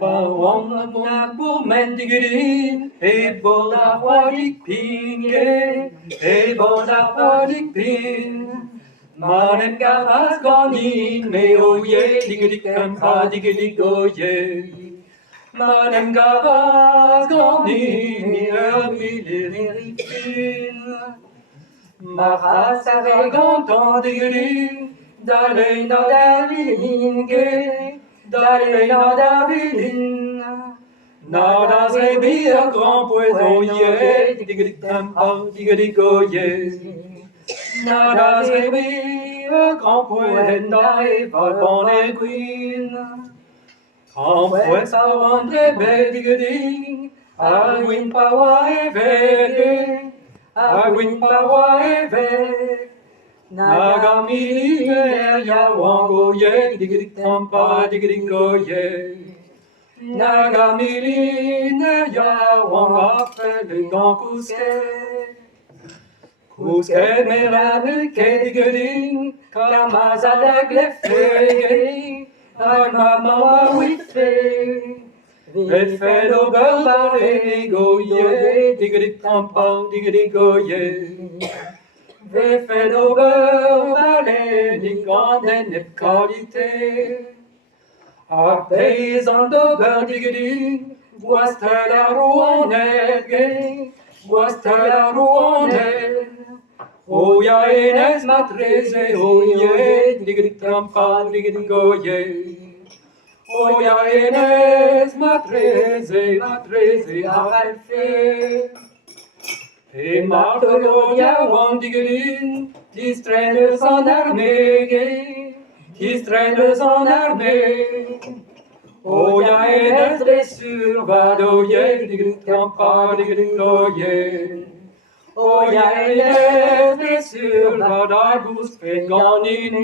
Bawang bumen digiri, hey bola wadik pinge, hey bola wadik pin. Manen gavas gonin me oye, digiri kampa digiri goye. Manen gavas gonin me oye, pin. Maras arrogantant digiri, dalej na dalinge. Dalena Davidin, nada se via grand poisonnier, digrigoye. Nada se via grand poena et valbon et queen. Grand poes a wandre bedigri, a win pawa e vede, a win pawa e vede. Nagamini ya wango ye digri tampa digri go ye. Nagamini ya wanga fele dans kuske. Kuske merane ke digri kamazada gleffe. Ay mama wife. Vefe do berbare go ye digri tampa digri go ye. Ve fait d'ober valet ni grande qualité. A paysan d'ober digri, voiste la rouennelle, voiste la rouennelle. Oya enes matrese, oye, digri trampa, digri goye. Oya enes matrese, matrese, aralfe. Et Martolodia Wandigelin, qui se traîne son armée, qui se traîne son armée. Oh, y'a une dressure, vadoye, digrit campa, digrit goye. Oh, y'a une dressure, vadagous, fait ganin